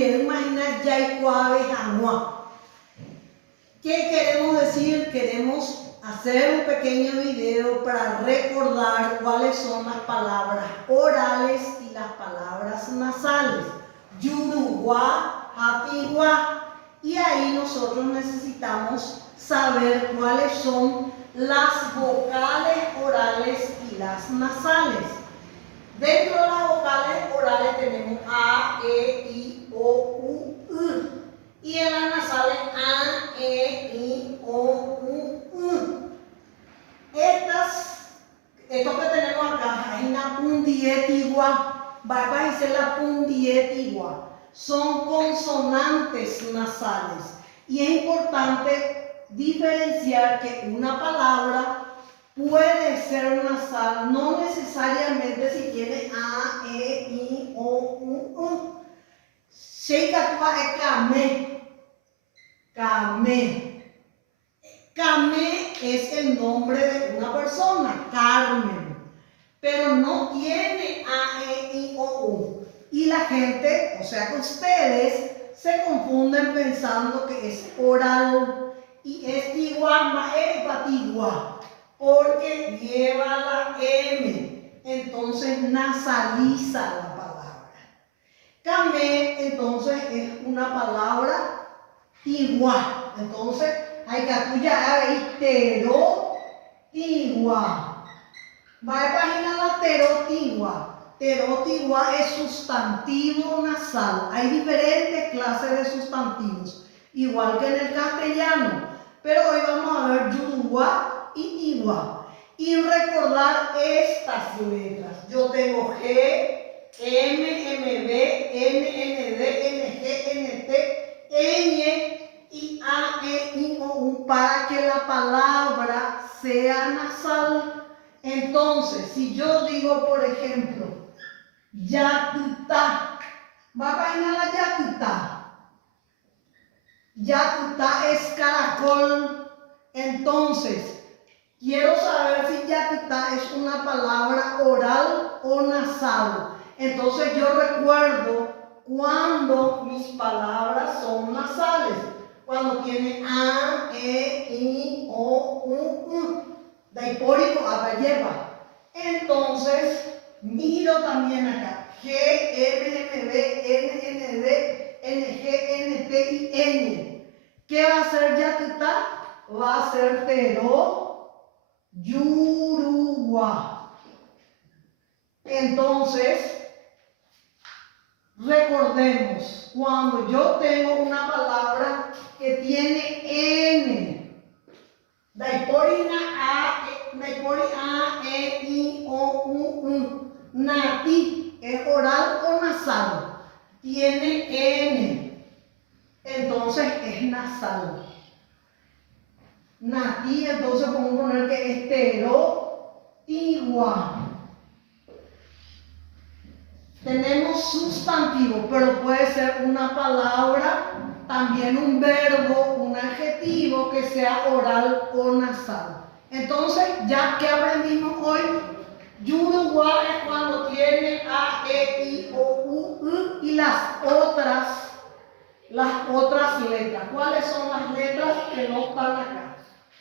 quiero imaginar ya y cuave janua. ¿Qué queremos decir? Queremos hacer un pequeño video para recordar cuáles son las palabras orales y las palabras nasales. Yuruguá, Apiguá. Y ahí nosotros necesitamos saber cuáles son las vocales orales y las nasales. Dentro de las vocales orales tenemos A, E, I, O, U, U. Y en las nasales A, E, I, O, U, U. Esto que tenemos acá es una pundietigua. Va a ser la pundietigua. Son consonantes nasales. Y es importante diferenciar que una palabra puede ser nasal, no necesariamente si tiene A, E, I, O, U, U. Sheikatwa es Kame. Kame. Kame es el nombre de una persona, Carmen, pero no tiene A, E, I, O, U. Y la gente, o sea que ustedes, se confunden pensando que es oral y es tiguamba, es patigua, porque lleva la M, entonces nasaliza la palabra. Kame, entonces, es una palabra tigua, entonces hay que tuya tero tigua. Va a página la terotigua. Terotigua es sustantivo nasal. Hay diferentes clases de sustantivos, igual que en el castellano. Pero hoy vamos a ver yurugua y tigua. Y recordar estas letras. Yo tengo G, M, MB, N, ND, NG, NT, Ñ y A, E, I, O, U para que la palabra sea nasal. Entonces, si yo digo, por ejemplo, yatuta, va a imaginar la yatuta. Yatuta es caracol. Entonces, quiero saber si yatuta es una palabra oral o nasal. Entonces, yo recuerdo cuando mis palabras son nasales. Cuando tiene A, E, I, O, U, U. Daipórico, lleva. Entonces, miro también acá. G, M, M, B, N, N, D, N, G, N, T y N. ¿Qué va a hacer yatuta? Va a ser tero, yurugua. Entonces, recordemos, cuando yo tengo una palabra que tiene N, daiporina A, E, I, O, U, U. Nati es oral o nasal. Tiene N. Entonces es nasal. Nati, entonces podemos poner que es terotigua. Tenemos sustantivo, pero puede ser una palabra, también un verbo, un adjetivo que sea oral o nasal. Entonces, ya que aprendimos hoy, yurugua es cuando tiene A, E, I, O, U, U y las otras letras. ¿Cuáles son las letras que no están acá?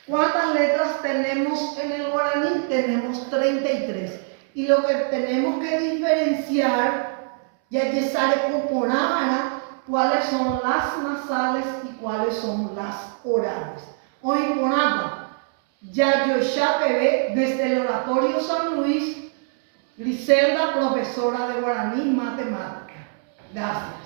¿Cuántas letras tenemos en el guaraní? Tenemos 33. Y lo que tenemos que diferenciar, ya que sale por ahora, cuáles son las nasales y cuáles son las orales. Hoy por nada, ya yo ya ve desde el Oratorio San Luis, Griselda, profesora de guaraní matemática. Gracias.